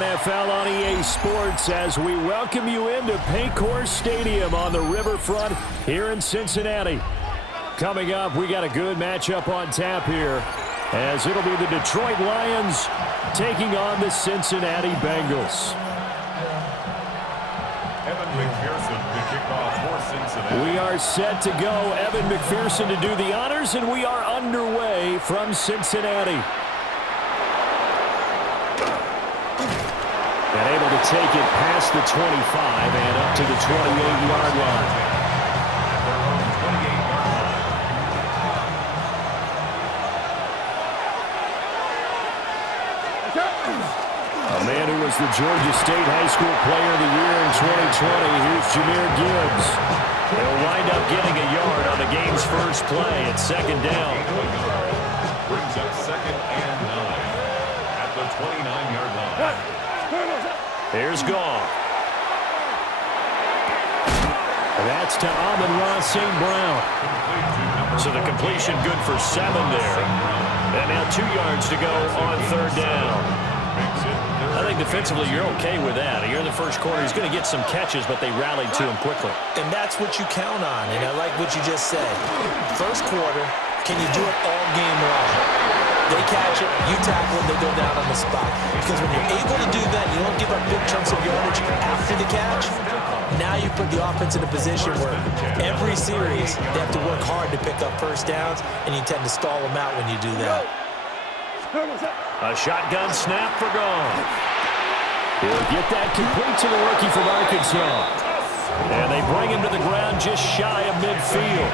NFL on EA Sports as we welcome you into Paycor Stadium on the riverfront here in Cincinnati. Coming up, we got a good matchup on tap here as it'll be the Detroit Lions taking on the Cincinnati Bengals. Evan McPherson to kick off for Cincinnati. We are set to go. Evan McPherson to do the honors, and we are underway from Cincinnati. And able to take it past the 25 and up to the 28-yard line. A man who was the Georgia State High School Player of the Year in 2020. Here's Jahmyr Gibbs. They'll wind up getting a yard on the game's first play at second down. Brings up 2nd and 9 at the 29-yard line. Here's Goff. That's to Amon-Ra St. Brown. So the completion good for 7 there. And now 2 yards to go on third down. I think defensively you're okay with that. You're in the first quarter. He's going to get some catches, but they rallied to him quickly. And that's what you count on. And I like what you just said. First quarter, can you do it all game long? They catch it, you tackle it, they go down on the spot. Because when you're able to do that, you don't give up big chunks of yardage after the catch. Now you put the offense in a position where every series they have to work hard to pick up first downs, and you tend to stall them out when you do that. A shotgun snap for Goff. He'll get that complete to the rookie from Arkansas. And they bring him to the ground just shy of midfield.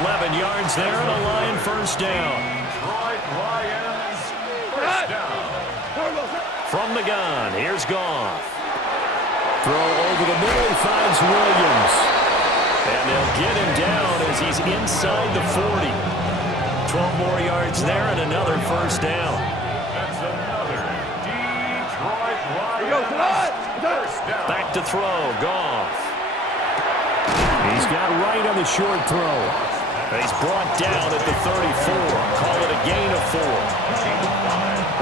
11 yards there and a Lion first down. Lions first down. From the gun, here's Goff. Throw over the middle, he finds Williams. And they'll get him down as he's inside the 40. 12 more yards there and another first down. That's another Detroit Lions first down. Back to throw, Goff. He's got right on the short throw. He's brought down at the 34. Call it a gain of 4.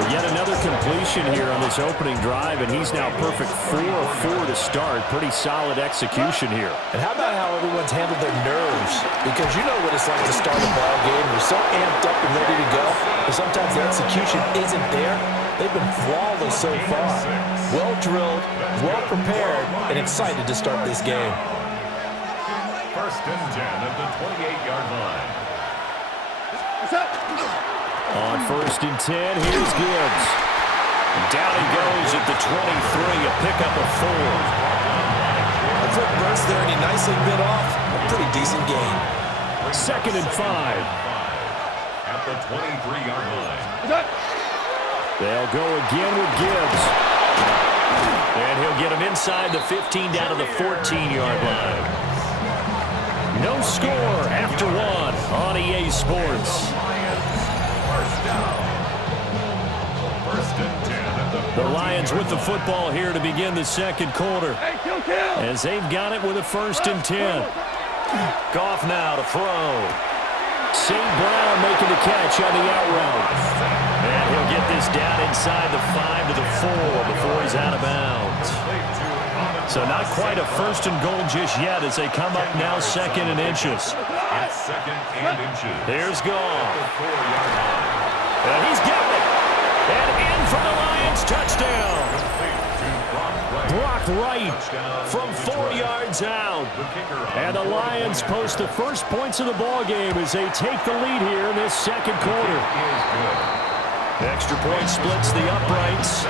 Well, yet another completion here on this opening drive, and he's now perfect 4 of 4 to start. Pretty solid execution here. And how about how everyone's handled their nerves? Because you know what it's like to start a ball game. You're so amped up and ready to go, but sometimes the execution isn't there. They've been flawless so far. Well drilled, well prepared, and excited to start this game. 1st and 10 at the 28-yard line. On 1st and 10, here's Gibbs. Down he goes at the 23, a pickup of 4. A quick burst there, and he nicely bit off. A pretty decent gain. 2nd and 5. At the 23-yard line. They'll go again with Gibbs. And he'll get him inside the 15 down to the 14-yard line. No score after 1 on EA Sports. The Lions with the football here to begin the second quarter. As they've got it with a 1st and 10. Goff now to throw. St. Brown making the catch on the out route. And he'll get this down inside the 5 to the 4 before he's out of bounds. So not quite a 1st and goal just yet as they come up now 2nd and inches. It's 2nd and inches. Here's Goff. And he's got it. And in for the Lions touchdown. Brock Wright from 4 yards out. And the Lions post the first points of the ball game as they take the lead here in this second quarter. The extra point splits the uprights.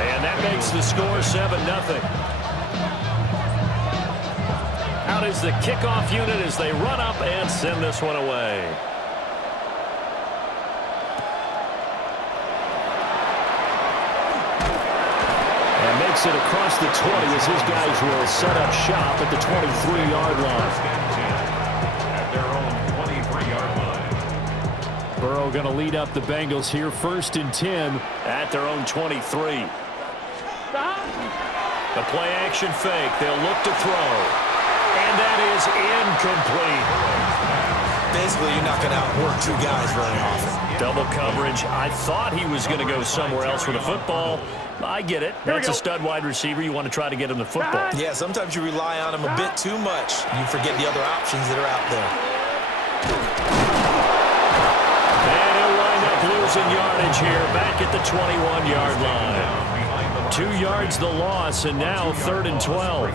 And that makes the score 7-0. Out is the kickoff unit as they run up and send this one away. And makes it across the 20 as his guys will set up shop at the 23-yard line. At their own 23-yard line. Burrow going to lead up the Bengals here 1st and 10 at their own 23. The play action fake. They'll look to throw. And that is incomplete. Basically, you're not going to outwork two guys very often. Double coverage. I thought he was going to go somewhere else with the football. I get it. That's a stud wide receiver. You want to try to get him the football. Yeah, sometimes you rely on him a bit too much. You forget the other options that are out there. And he'll wind up losing yardage here back at the 21-yard line. 2 yards the loss, and now 3rd and 12.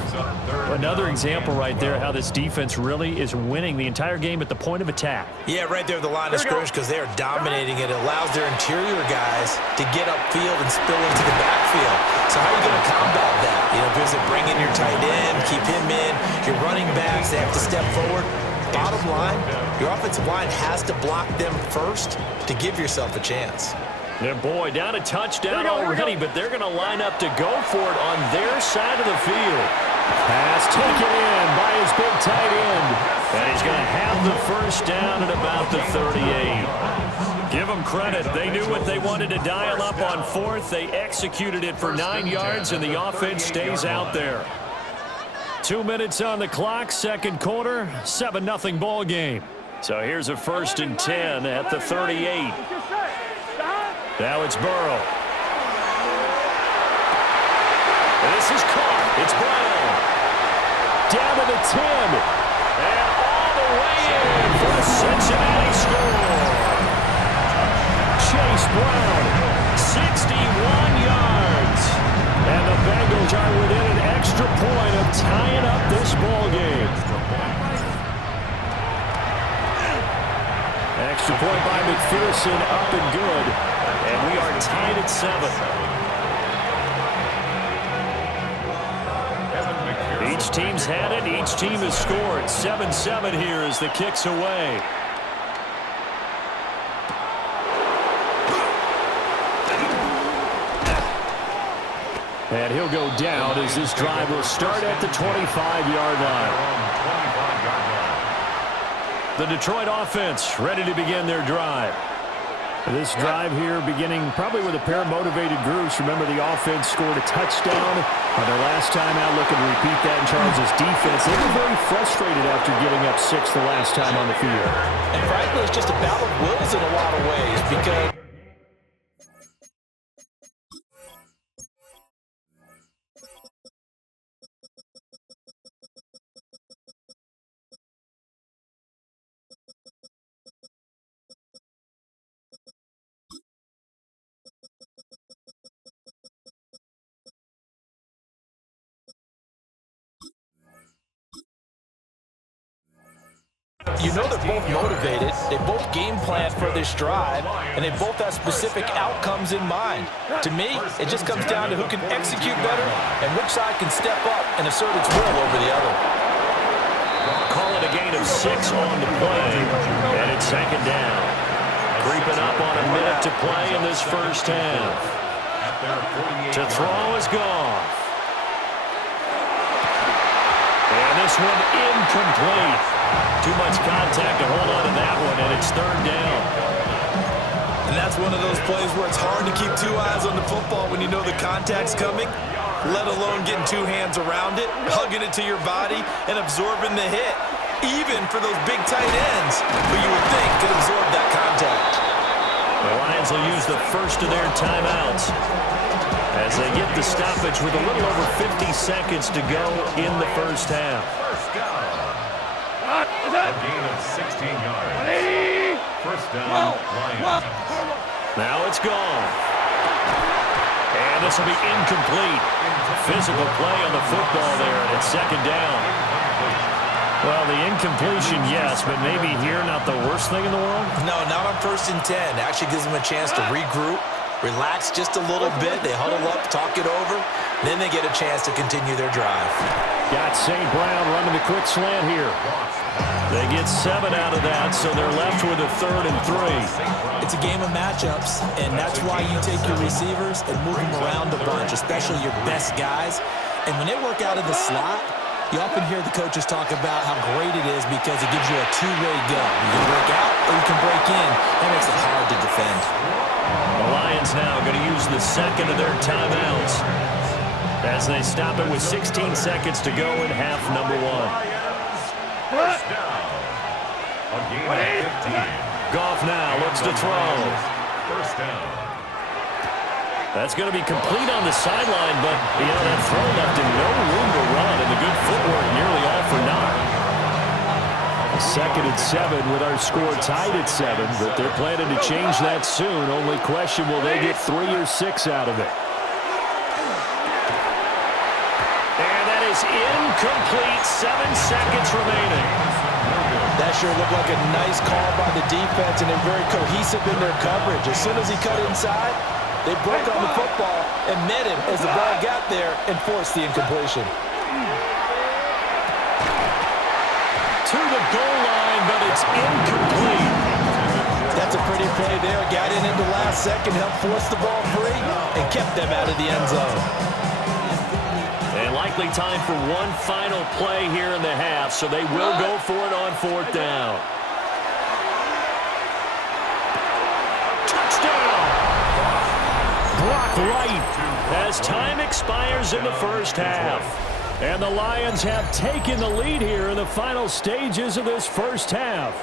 Another example right there how this defense really is winning the entire game at the point of attack. Yeah, right there at the line of scrimmage because they are dominating it. It allows their interior guys to get upfield and spill into the backfield. So how are you going to combat that? You know, because they bring in your tight end, keep him in. Your running backs, they have to step forward. Bottom line, your offensive line has to block them first to give yourself a chance. And boy, down a touchdown already, but they're going to line up to go for it on their side of the field. Pass taken in by his big tight end. And he's going to have the first down at about the 38. Give them credit. They knew what they wanted to dial up on 4th. They executed it for 9 yards, and the offense stays out there. 2 minutes on the clock, second quarter, 7-0 ball game. So here's a 1st and 10 at the 38. Now it's Burrow. This is caught. It's Brown. Down to the 10. And all the way in for a Cincinnati score. Chase Brown, 61 yards. And the Bengals are within an extra point of tying up this ball game. Extra point by McPherson, up and good. And we are tied at 7. Each team's had it. Each team has scored. 7-7 here as the kick's away. And he'll go down as this drive will start at the 25-yard line. The Detroit offense ready to begin their drive. This drive here beginning probably with a pair of motivated groups. Remember, the offense scored a touchdown on their last time out, looking to repeat that in Charles' defense. They were very frustrated after giving up 6 the last time on the field. And frankly, it's just a battle of wills in a lot of ways because you know they're both motivated, they both game plan for this drive, and they both have specific outcomes in mind. To me, it just comes down to who can execute better and which side can step up and assert its will over the other. Call it a gain of 6 on the play, and it's 2nd down. Creeping up on a minute to play in this first half. To throw is Goff. And this one incomplete. Too much contact to hold on to that one, and it's 3rd down. And that's one of those plays where it's hard to keep 2 eyes on the football when you know the contact's coming, let alone getting 2 hands around it, hugging it to your body, and absorbing the hit, even for those big tight ends who you would think could absorb that contact. The Lions will use the first of their timeouts as they get the stoppage with a little over 50 seconds to go in the first half. A gain of 16 yards. First down, Lions. Now it's gone. And this will be incomplete. Physical play on the football there, and it's 2nd down. Well, the incompletion, yes, but maybe here not the worst thing in the world? No, not on 1st and 10. Actually gives them a chance to regroup, relax just a little bit. They huddle up, talk it over. Then they get a chance to continue their drive. Got St. Brown running the quick slant here. They get 7 out of that, so they're left with a 3rd and 3. It's a game of matchups, and that's why you take your receivers and move them around a bunch, especially your best guys. And when they work out of the slot, you often hear the coaches talk about how great it is because it gives you a two-way go. You can break out or you can break in. That makes it hard to defend. The Lions now going to use the 2nd of their timeouts as they stop it with 16 seconds to go in half number 1. First down. A gain of 15. Goff now looks to throw. First down. That's going to be complete on the sideline, but that throw left him no room to run, and the good footwork nearly all for naught. 2nd and 7 with our score tied at 7, but they're planning to change that soon. Only question, will they get 3 or 6 out of it? And that is incomplete. 7 seconds remaining. That sure looked like a nice call by the defense, and they're very cohesive in their coverage. As soon as he cut inside, they broke on the football and met him as the ball got there and forced the incompletion. To the goal line, but it's incomplete. That's a pretty play there. Got in at the last second, helped force the ball free, and kept them out of the end zone. And likely time for one final play here in the half, so they will go for it on 4th down. Touchdown! Brock Wright as time expires in the first half. And the Lions have taken the lead here in the final stages of this first half.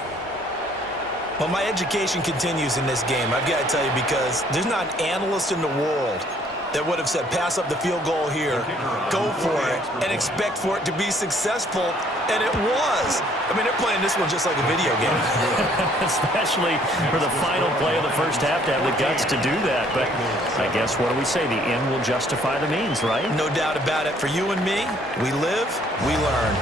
Well, my education continues in this game, I've got to tell you, because there's not an analyst in the world that would have said pass up the field goal here, go for it, and expect for it to be successful, and it was. I mean, they're playing this one just like a video game. Especially for the final play of the first half to have the guts to do that. But I guess, what do we say? The end will justify the means, right? No doubt about it. For you and me, we live, we learn.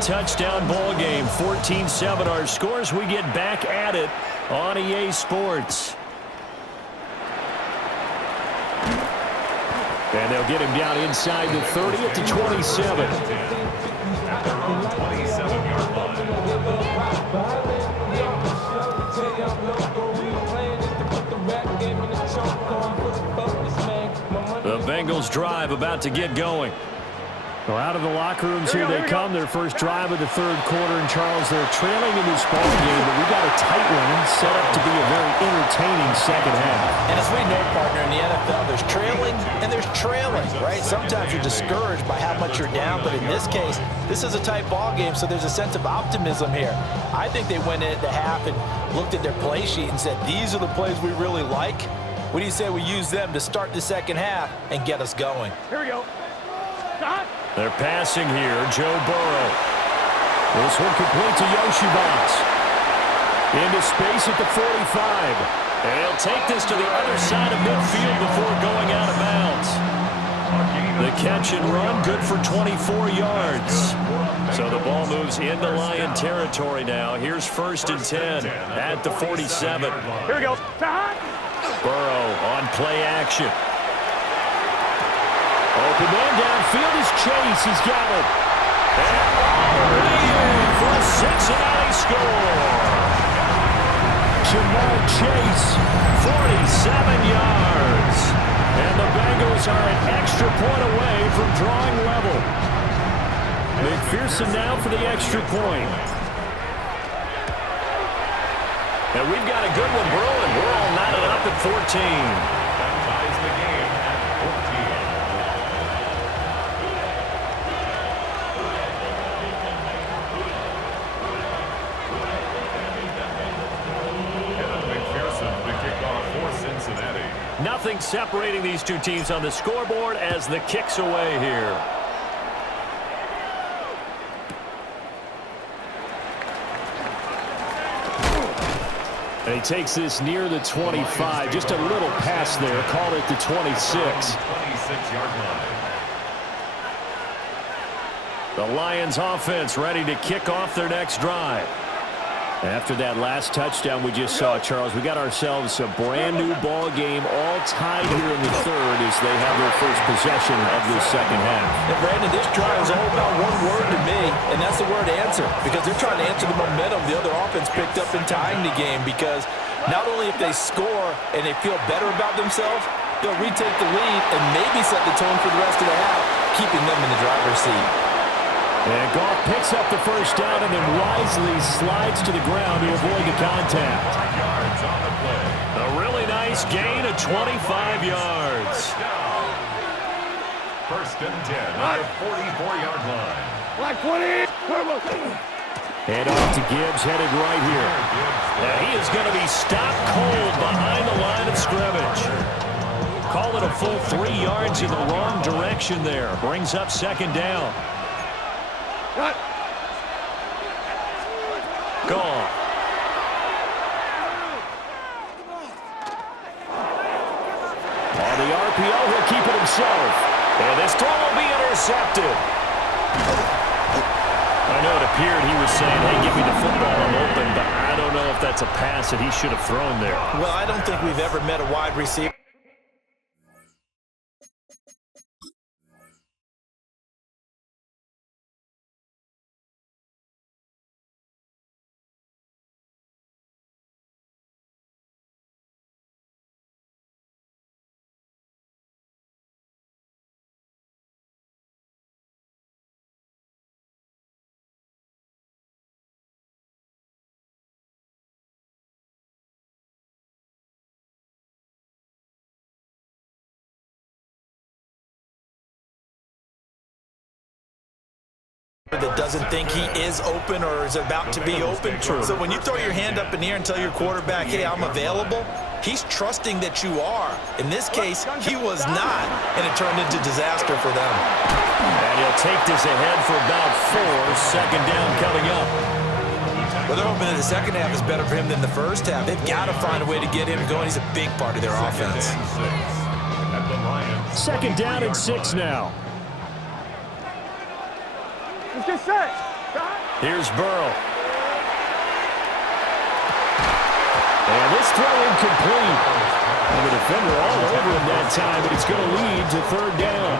Touchdown ball game, 14-7 our scores. We get back at it on EA Sports. And they'll get him down inside the 30 at the 27. At their own 27-yard line. The Bengals drive about to get going. Well, out of the locker rooms here they come. Their first drive of the 3rd quarter. And, Charles, they're trailing in this ball game, but we got a tight one set up to be a very entertaining second half. And as we know, partner, in the NFL, there's trailing and there's trailing, right? Sometimes you're discouraged by how much you're down, but in this case, this is a tight ball game, so there's a sense of optimism here. I think they went into half and looked at their play sheet and said, these are the plays we really like. What do you say we use them to start the second half and get us going? Here we go. Stop. They're passing here, Joe Burrow. This one complete to Yoshibans. Into space at the 45. And he'll take this to the other side of midfield before going out of bounds. The catch and run, good for 24 yards. So the ball moves into Lion territory now. Here's 1st and 10 at the 47. Here we go. Burrow on play action. Open man downfield is Chase. He's got it. And already in for a Cincinnati score. Jamal Chase, 47 yards. And the Bengals are an extra point away from drawing level. McPherson now for the extra point. And we've got a good one brewing. We're all knotted up at 14. That ties the game at 14. Nothing separating these two teams on the scoreboard as the kick's away here. And he takes this near the 25. Just a little pass there. Call it the 26. 26-yard line. The Lions offense ready to kick off their next drive. After that last touchdown we just saw, Charles, we got ourselves a brand new ball game, all tied here in the 3rd as they have their first possession of this second half. And Brandon, this drive is all about one word to me, and that's the word answer, because they're trying to answer the momentum the other offense picked up in tying the game, because not only if they score and they feel better about themselves, they'll retake the lead and maybe set the tone for the rest of the half, keeping them in the driver's seat. And Goff picks up the first down and then wisely slides to the ground to avoid the contact. 5 yards on the play. A really nice gain of 25 yards. First and 10 on the 44-yard line. Black 20. Hand off to Gibbs, headed right here. Now he is going to be stopped cold behind the line of scrimmage. Call it a full 3 yards in the wrong direction there. Brings up second down. Gone. On the RPO, he'll keep it himself. And this throw will be intercepted. I know it appeared he was saying, hey, give me the football, I'm open, but I don't know if that's a pass that he should have thrown there. Well, I don't think we've ever met a wide receiver that doesn't think he is open or is about to be open. So when you throw your hand up in the air and tell your quarterback, hey, I'm available, he's trusting that you are. In this case, he was not, and it turned into disaster for them. And he'll take this ahead for about 4. Second down coming up. Well, they're hoping that the second half is better for him than the first half. They've got to find a way to get him going. He's a big part of their offense. Second down and 6 now. Let's get set. Here's Burrow. And this throw incomplete. And the defender all over him that time, but it's going to lead to third down.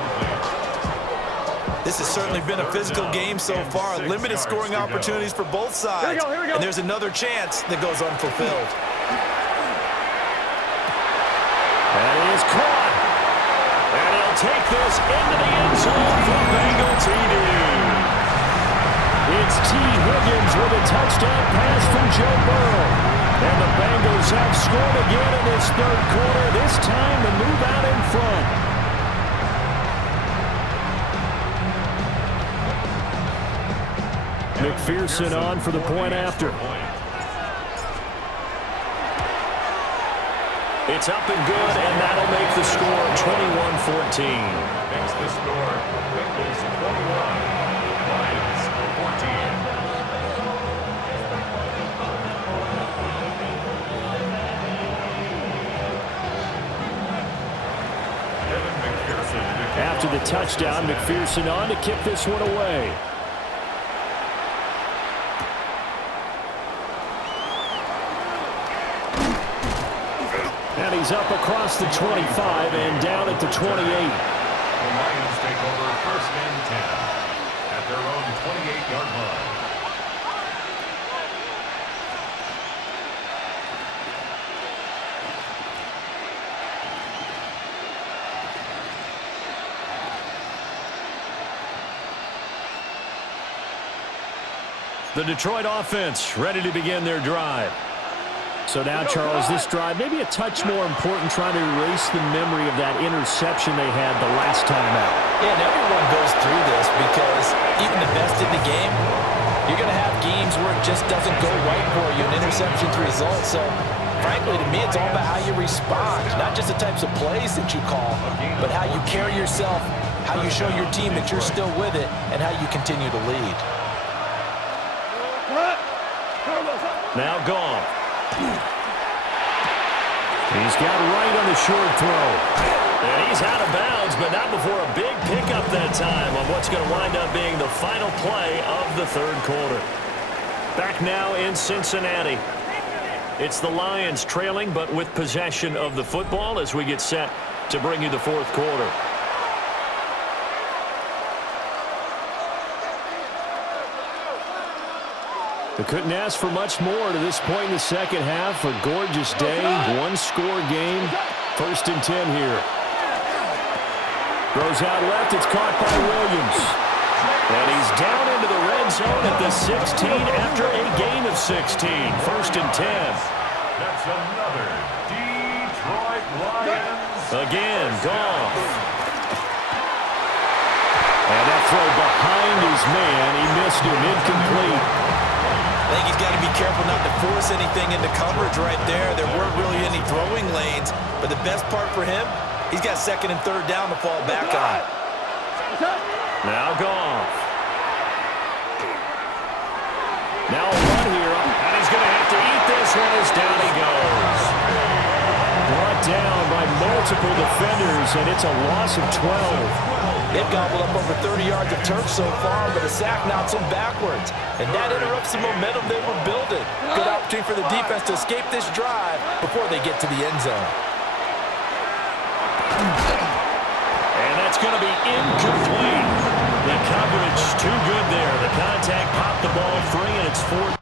This has certainly been a physical game so far. Limited scoring opportunities for both sides. Here we go. And there's another chance that goes unfulfilled. That is caught. And he'll take this into the end zone for Bengal TD. It's T. Higgins with a touchdown pass from Joe Burrow. And the Bengals have scored again in this third quarter, this time to move out in front. McPherson on for the point after. It's up and good, and that'll make the score 21-14. Makes the score Bengals 21, Lions 14. After the touchdown, McPherson on to kick this one away. And he's up across the 25 and down at the 28. The Lions take over first and 10 at their own 28-yard line. The Detroit offense ready to begin their drive. So now, Charles, this drive maybe a touch more important, trying to erase the memory of that interception they had the last time out. Yeah, and everyone goes through this because even the best in the game, you're going to have games where it just doesn't go right for you, an interception's result. So, frankly, to me, it's all about how you respond, not just the types of plays that you call, but how you carry yourself, how you show your team that you're still with it, and how you continue to lead. Now gone. He's got right on the short throw. And he's out of bounds, but not before a big pickup that time on what's going to wind up being the final play of the third quarter. Back now in Cincinnati. It's the Lions trailing, but with possession of the football as we get set to bring you the fourth quarter. They couldn't ask for much more to this point in the second half. A gorgeous day, one-score game. First and 10 here. Throws out left. It's caught by Williams. And he's down into 16 after a gain of 16. First and 10. That's another Detroit Lions. Again, Goff. And that throw behind his man. He missed him, incomplete. I think he's got to be careful not to force anything into coverage right there. There weren't really any throwing lanes. But the best part for him, he's got second and third down to fall back on. Now Goff. Now a run here. And he's going to have to eat this one as down he goes. Brought down by multiple defenders, and it's a loss of 12. They've gobbled up over 30 yards of turf so far, but a sack knocks them backwards. And that interrupts the momentum they were building. Good opportunity for the defense to escape this drive before they get to the end zone. And that's going to be incomplete. The coverage too good there. The contact popped the ball free, and it's 4th